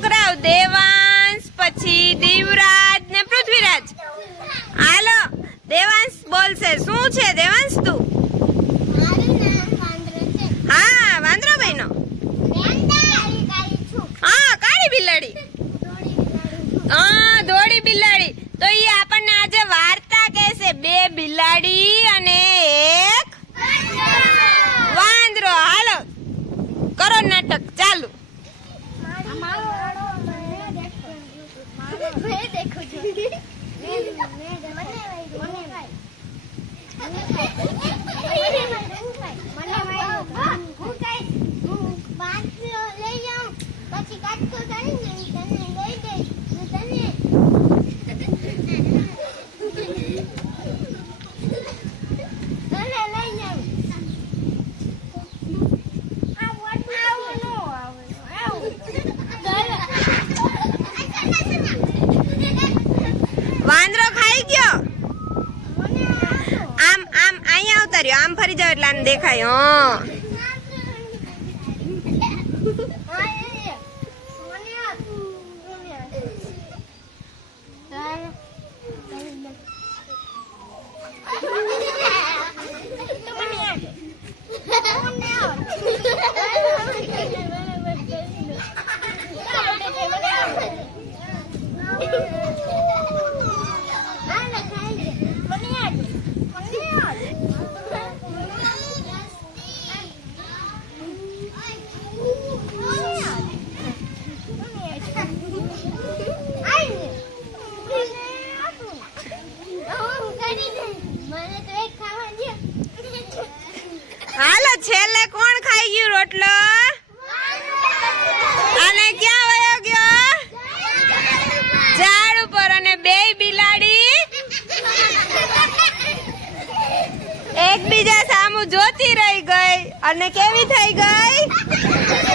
છોકરાઓ દેવાંશ, પછી દીવરાજ ને પૃથ્વીરાજ. હાલો દેવાંશ બોલશે. શું છે દેવાંશ તું? હા વાંદરાભાઈ નો. હા કાળી બિલાડી. હા ધોળી બિલાડી. તો ઈ આપણને આજે વાર્તા કહેશે. બે બિલાડી અને એક વાંદરો. હાલો કરો નાટક ચાલુ. વાંદરો ખાઈ ગયો. આમ આમ અહીંયા ઉતાર્યો. આમ ફરી જાવ એટલે આને દેખાય. હાલો છેલ્લે કોણ ખાઈ ગયું રોટલો? અને ક્યાં વયો ગયો? ઝાડ ઉપર. અને બેય બિલાડી એકબીજા સામું જોતી રહી ગઈ. અને કેવી થઈ ગઈ?